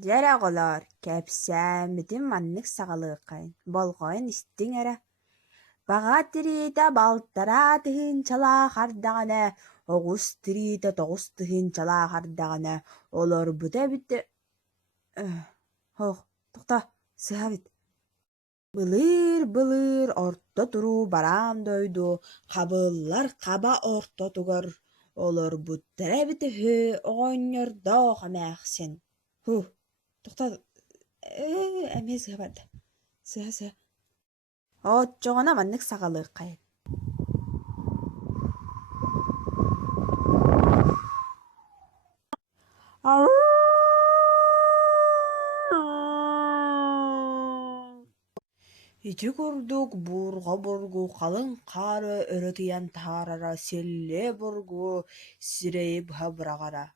Дәрәғолар, кәпсәмітін маннык сағалыққайын, болғайын істің әрі. Баға тірейті балтара тыхын чала қардағаны, оғыз тірейті тоғыз тыхын чала қардағаны, олар бұта бітті. Хоқ, тұқта, сыға бит. Былыр орто тұру барам дойду, қабыллар қаба орто тұғыр, олар бұттара біті хө оғынерді қамақсен. Тұқта, әме сыға барды. Сыға. Отчоғына маннык сағалығы қайын. Ити күрдік бұрға бұргу қалың қары үрітіян тарара селле бұргу сирейіп хабырағара.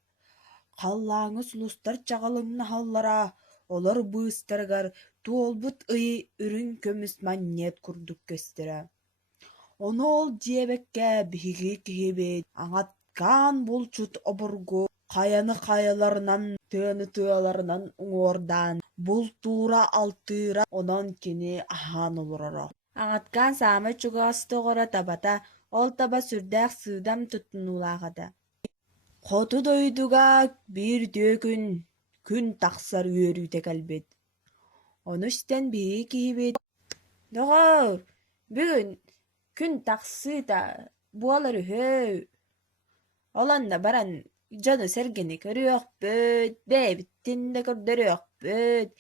Қаллаңы сұлыстар чағалымны халлара, олар бұыстарғар туолбут ыйы үрін көміс маннет күрдік көстірі. Оны ол диебекке бігі кихебет, аңаткан болчут обыргу, қаяны қаяларынан, тыаны тыаларынан уңордан, бұл тура алтыра онон кені ахан олырары. Аңаткан самы чугасты оғыра табата, ол таба сүрдәк сыдам тұттынулағады. Қоту дойдуға бір күн тақсар үйерүйте кәлбет. Оны үстен бігі кейбет. Доғыр, бүгін күн тақсы да буалары хөй. Оланда баран жаны сәргені көріөк бөт, бәйбіттін де көрдіріөк бөт.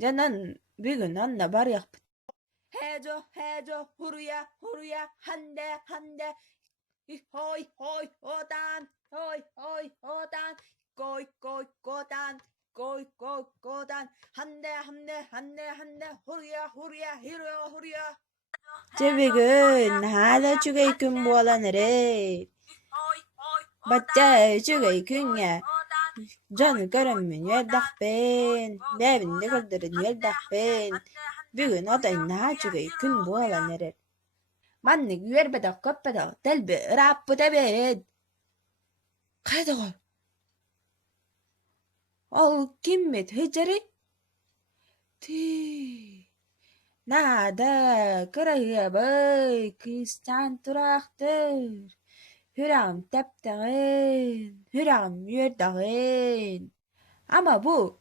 Жанан бүгін анна бар яқ бөт. Хэжо, хуруя, ханде. Хой, отан, отан, гой, годан, ханде, хуруя, хируя. Жебегін, хада чүгей күн болан әрет. Батча чүгей күнге, жаны көріммен ердақпен, бәбінде көрдірін ердақпен. Бүгін отайна чүгей күн болан әрет. Манник үйербедақ көппедақ, тәлбі ұраппы тәбет. Қайдағыр? Ол киммет хыжары? Нада кырайы бай, кыстан тұрақтыр. Хүрағым тәптіғін, үйердағын. Ама бұ,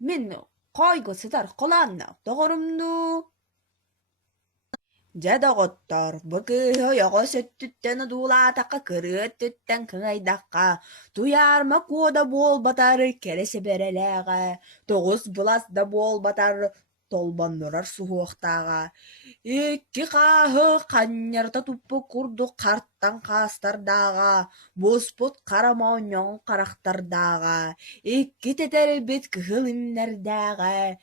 мен қойғы сыдар қоланнақ доғырымду. Жадағыттар, бұқығы яғы сөттіттен дулатаққа кіріттіттен кіңайдаққа, туярма кода бол батары келесі берелеға, тоғыз бұласда бол батары толбаннырар суықтаға. Икки қағы қаннерді тұппы күрді қарттан қастардаға, бұспұт қарамауын қарақтардаға, икки тетері бет кығылымнардаға,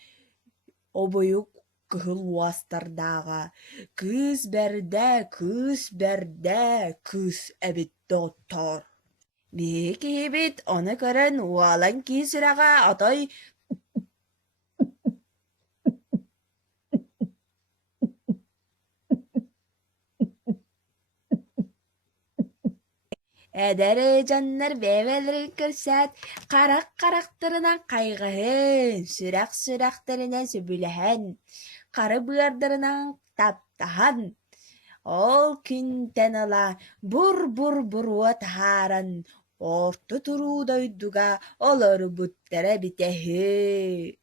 обойық кыһыл уастардаға, кыз бәрдә, кыз әбетті оттар. Беки бит оны көрін уалан кисіраға атай әдәрі жаннар бәвелері көрсәт, қарақтырынан қайғығын, сүрақ-сүрақтарынан сөбіліхін, қары бұярдарынан таптахан. Ол күнтен ала бұр отхаран, орты тұру дойдуға олар бұттара бітәхі.